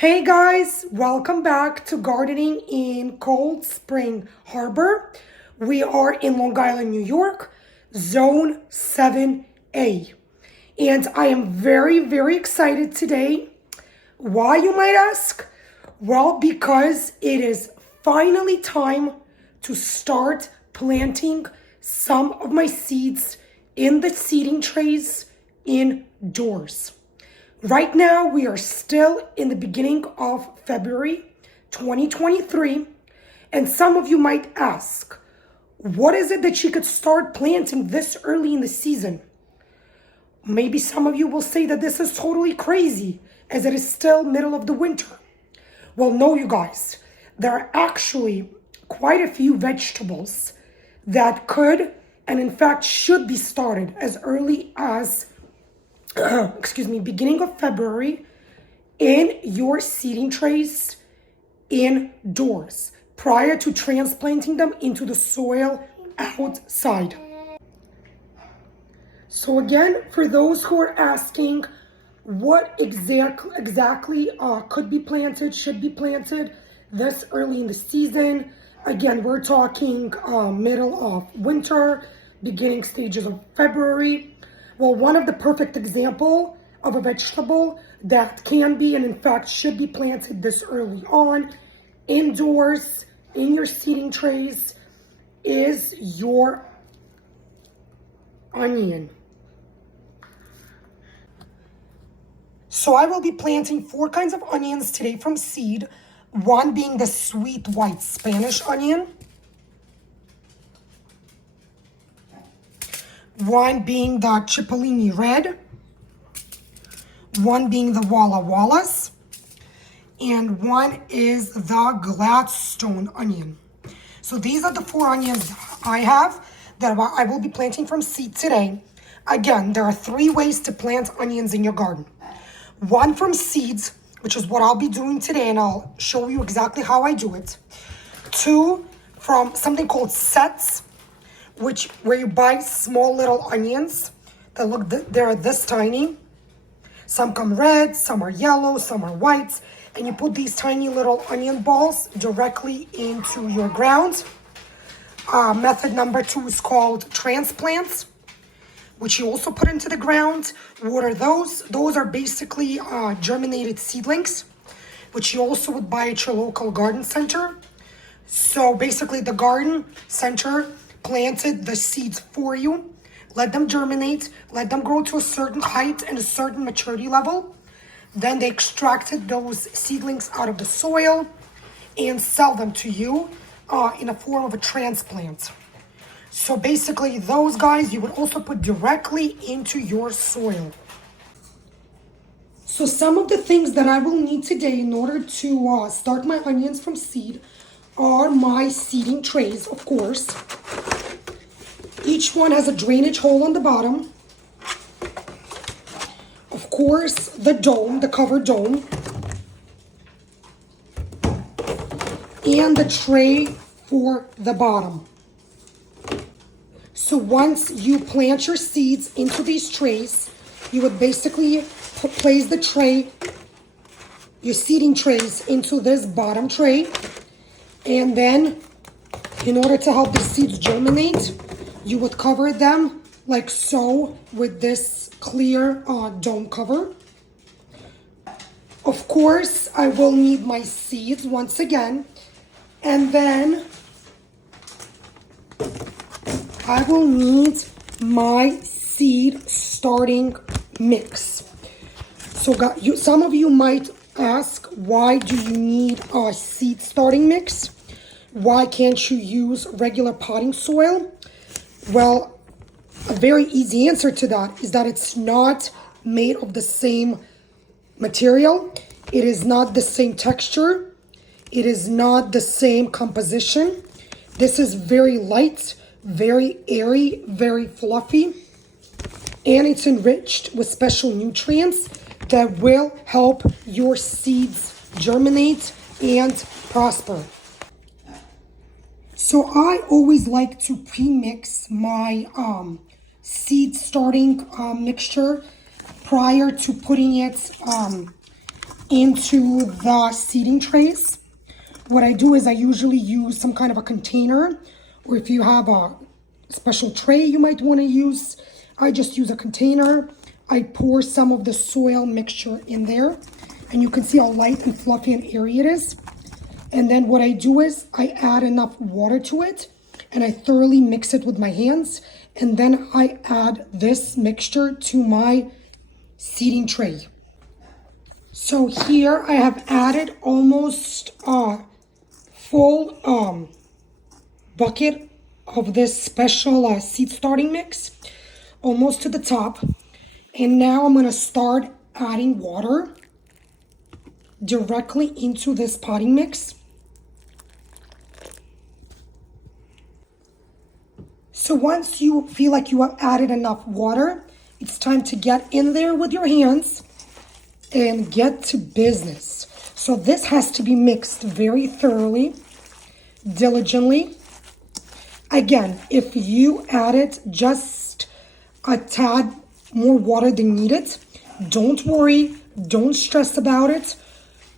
Hey guys, welcome back to Gardening in Cold Spring Harbor. We are in Long Island, New York, Zone 7A. And I am very excited today. Why, you might ask? Well, because it is finally time to start planting some of my seeds in the seeding trays indoors. Right now, we are still in the beginning of February 2023, and some of you might ask, what is it that she could start planting this early in the season? Maybe some of you will say that this is totally crazy, as it is still middle of the winter. Well, no, you guys, there are actually quite a few vegetables that could, and in fact should be started as early as beginning of February in your seeding trays indoors prior to transplanting them into the soil outside. So again, for those who are asking what exactly could be planted, should be planted this early in the season, again, we're talking middle of winter, beginning stages of February. Well, one of the perfect example of a vegetable that can be and in fact should be planted this early on indoors in your seeding trays is your onion. So I will be planting 4 kinds of onions today from seed, one being the sweet white Spanish onion, one being the Cipollini red, one being the Walla Wallas, and one is the Gladstone onion. So these are the 4 onions I have that I will be planting from seed today. Again, there are 3 ways to plant onions in your garden. One from seeds, which is what I'll be doing today, and I'll show you exactly how I do it. 2 from something called sets, where you buy small little onions that they're this tiny. Some come red, some are yellow, some are white, and you put these tiny little onion balls directly into your ground. Method number 2 is called transplants, which you also put into the ground. What are those? Those are basically germinated seedlings, which you also would buy at your local garden center. So basically the garden center planted the seeds for you, let them germinate, let them grow to a certain height and a certain maturity level. Then they extracted those seedlings out of the soil and sell them to you in a form of a transplant. So basically those guys you would also put directly into your soil. So some of the things that I will need today in order to start my onions from seed are my seeding trays, of course. Each one has a drainage hole on the bottom. Of course, the dome, the covered dome. And the tray for the bottom. So once you plant your seeds into these trays, you would basically place the tray, your seeding trays, into this bottom tray. And then, in order to help the seeds germinate, you would cover them like so with this clear dome cover. Of course, I will need my seeds once again. And then I will need my seed starting mix. So some of you might ask, why do you need a seed starting mix? Why can't you use regular potting soil? Well, a very easy answer to that is that it's not made of the same material. It is not the same texture. It is not the same composition. This is very light, very airy, very fluffy, and it's enriched with special nutrients that will help your seeds germinate and prosper. So I always like to pre-mix my seed starting mixture prior to putting it into the seating trays. What I do is I usually use some kind of a container, or if you have a special tray you might want to use, I just use a container. I pour some of the soil mixture in there, and you can see how light and fluffy and airy it is. And then what I do is I add enough water to it, and I thoroughly mix it with my hands, and then I add this mixture to my seating tray. So here I have added almost a full bucket of this special seed starting mix, almost to the top. And now I'm going to start adding water directly into this potting mix. So once you feel like you have added enough water, it's time to get in there with your hands and get to business. So this has to be mixed very thoroughly, diligently. Again, if you added just a tad more water than needed, don't worry, don't stress about it.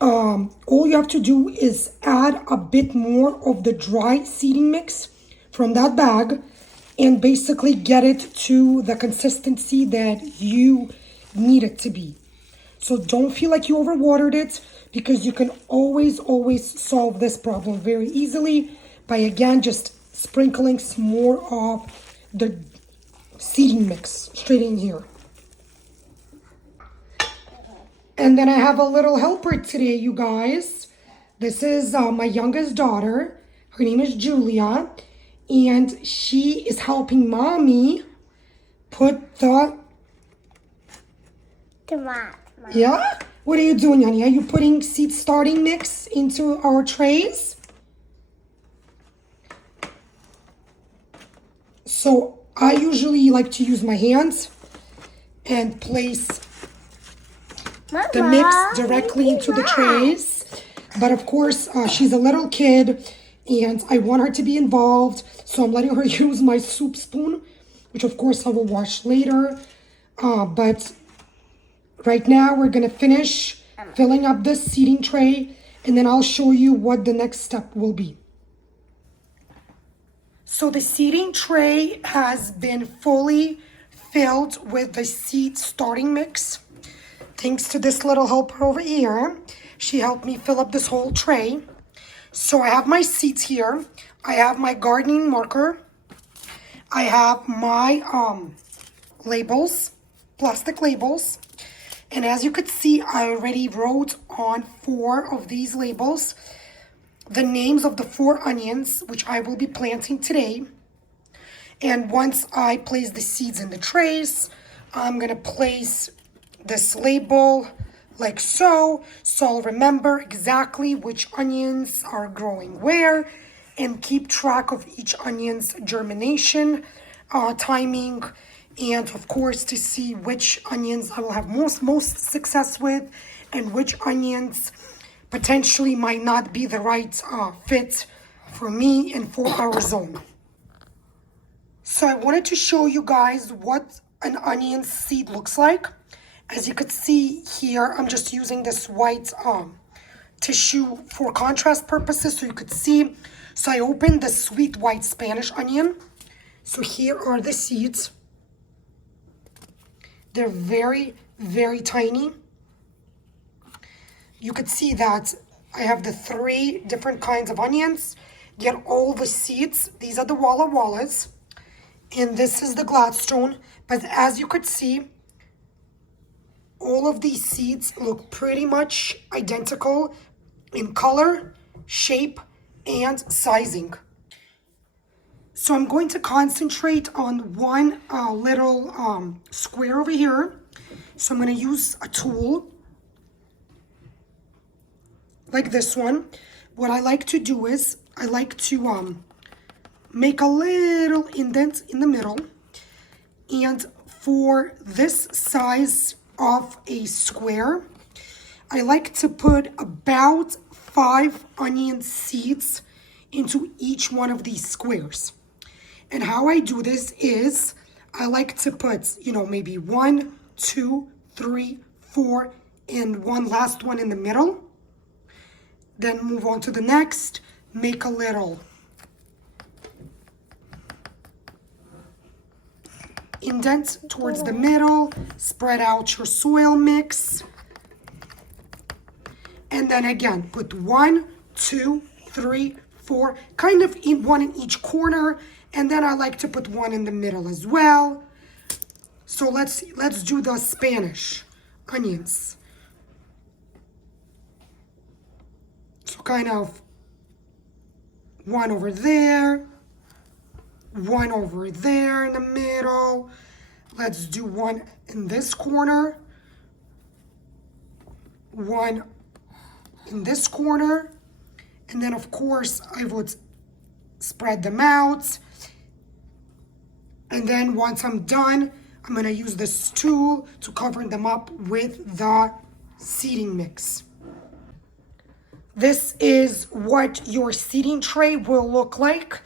All you have to do is add a bit more of the dry seeding mix from that bag and basically get it to the consistency that you need it to be. So don't feel like you overwatered it, because you can always solve this problem very easily by, again, just sprinkling some more of the seeding mix straight in here. And then I have a little helper today, you guys. This is my youngest daughter. Her name is Julia, and she is helping mommy put the... Tomato. Yeah? What are you doing, honey? Are you putting seed starting mix into our trays? So I usually like to use my hands and place the mix directly into the trays. But of course, she's a little kid and I want her to be involved. So I'm letting her use my soup spoon, which of course I will wash later. But right now we're gonna finish filling up this seeding tray, and then I'll show you what the next step will be. So the seeding tray has been fully filled with the seed starting mix. Thanks to this little helper over here. She helped me fill up this whole tray. So I have my seeds here. I have my gardening marker. I have my labels, plastic labels. And as you could see, I already wrote on 4 of these labels the names of the 4 onions, which I will be planting today. And once I place the seeds in the trays, I'm gonna place this label like so. So I'll remember exactly which onions are growing where and keep track of each onion's germination, timing, and of course to see which onions I will have most success with and which onions potentially might not be the right fit for me and for our zone. So I wanted to show you guys what an onion seed looks like. As you could see here, I'm just using this white tissue for contrast purposes so you could see. So I opened the sweet white Spanish onion. So here are the seeds. They're very, very tiny. You could see that I have the 3 different kinds of onions. Get all the seeds. These are the Walla Wallas. And this is the Gladstone. But as you could see, all of these seeds look pretty much identical in color, shape, and sizing. So I'm going to concentrate on one little square over here. So I'm going to use a tool like this one. What I like to do is I like to make a little indent in the middle. And for this size of a square, I like to put about 5 onion seeds into each one of these squares. And how I do this is I like to put, maybe 1, 2, 3, 4, and one last one in the middle. Then move on to the next, make a little indent towards the middle, spread out your soil mix. And then again, put 1, 2, 3, 4, kind of in one in each corner. And then I like to put one in the middle as well. So let's do the Spanish onions. So kind of one over there, one over there in the middle. Let's do one in this corner, one in this corner, and then of course I would spread them out. And then once I'm done, I'm gonna use this tool to cover them up with the seeding mix. This is what your seeding tray will look like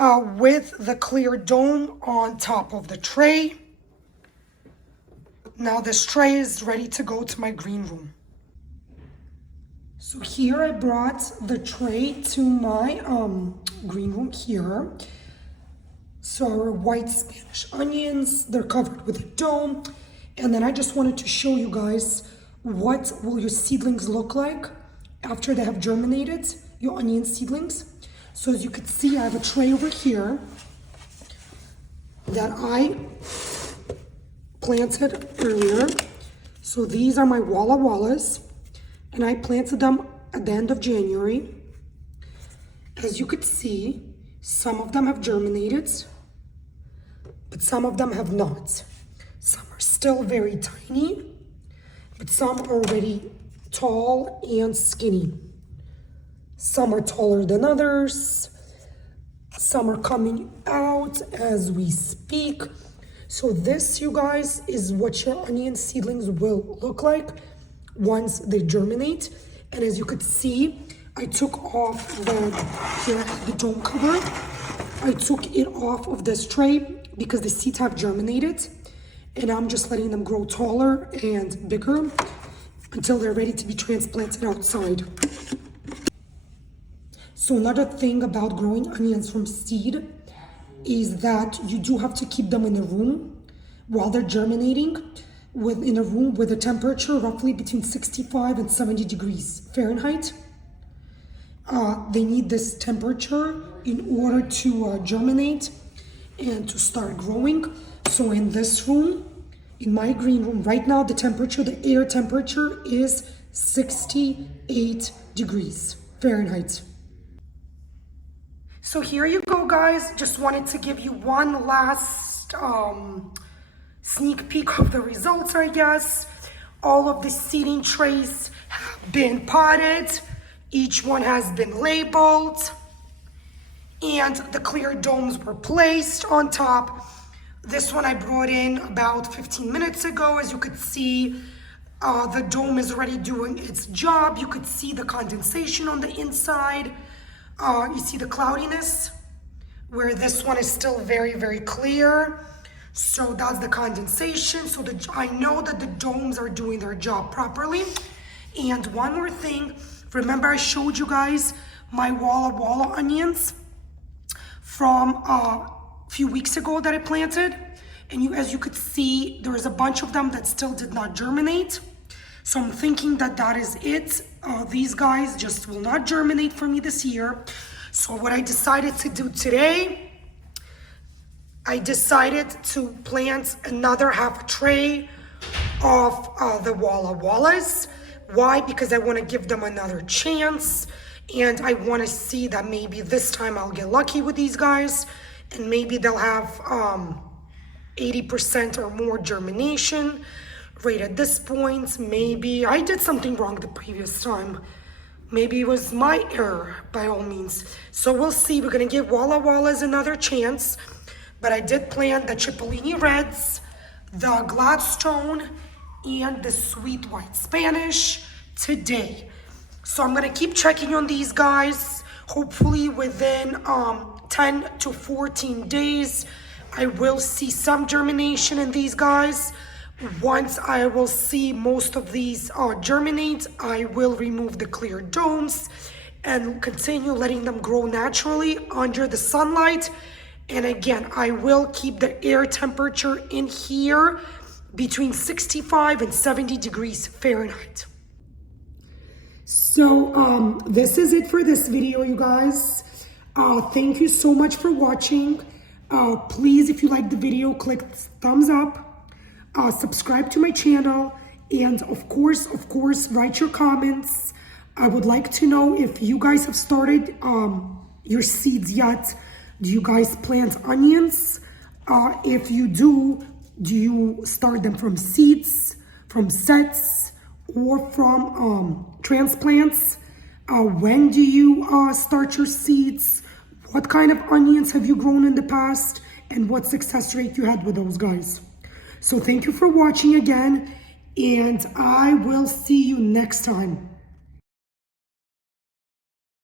with the clear dome on top of the tray. Now this tray is ready to go to my green room. So here I brought the tray to my green room here. So our white Spanish onions, they're covered with a dome. And then I just wanted to show you guys what will your seedlings look like after they have germinated, your onion seedlings. So as you can see, I have a tray over here that I planted earlier. So these are my Walla Wallas, and I planted them at the end of January. As you could see, some of them have germinated, but some of them have not. Some are still very tiny, but some are already tall and skinny. Some are taller than others. Some are coming out as we speak. So this, you guys, is what your onion seedlings will look like once they germinate. And as you could see, I took off the dome cover. I took it off of this tray because the seeds have germinated. And I'm just letting them grow taller and bigger until they're ready to be transplanted outside. So another thing about growing onions from seed is that you do have to keep them in a room while they're germinating, in a room with a temperature roughly between 65 and 70 degrees Fahrenheit. They need this temperature in order to germinate and to start growing. So in this room, in my green room, right now the temperature, the air temperature is 68 degrees Fahrenheit. So here you go, guys. Just wanted to give you one last sneak peek of the results, I guess. All of the seeding trays have been potted. Each one has been labeled. And the clear domes were placed on top. This one I brought in about 15 minutes ago. As you could see, the dome is already doing its job. You could see the condensation on the inside. You see the cloudiness, where this one is still very, very clear. So that's the condensation. So I know that the domes are doing their job properly. And one more thing, remember I showed you guys my Walla Walla onions from a few weeks ago that I planted, and as you could see, there's a bunch of them that still did not germinate. So I'm thinking that that is it. These guys just will not germinate for me this year. So what I decided to do today, I decided to plant another half tray of the Walla Wallas. Why? Because I want to give them another chance, and I want to see that maybe this time I'll get lucky with these guys, and maybe they'll have 80% or more germination rate at this point. Maybe I did something wrong the previous time. Maybe it was my error, by all means. So we'll see. We're going to give Walla Wallas another chance. But I did plant the Cipollini Reds, the Gladstone, and the Sweet White Spanish today. So I'm going to keep checking on these guys. Hopefully within 10 to 14 days, I will see some germination in these guys. Once I will see most of these germinate, I will remove the clear domes and continue letting them grow naturally under the sunlight. And again, I will keep the air temperature in here between 65 and 70 degrees Fahrenheit. So this is it for this video, you guys. Thank you so much for watching. Please, if you like the video, click thumbs up. Subscribe to my channel, and of course, write your comments. I would like to know if you guys have started your seeds yet. Do you guys plant onions? If you do you start them from seeds, from sets, or from transplants? When do you start your seeds? What kind of onions have you grown in the past? And what success rate you had with those guys? So thank you for watching again, and I will see you next time.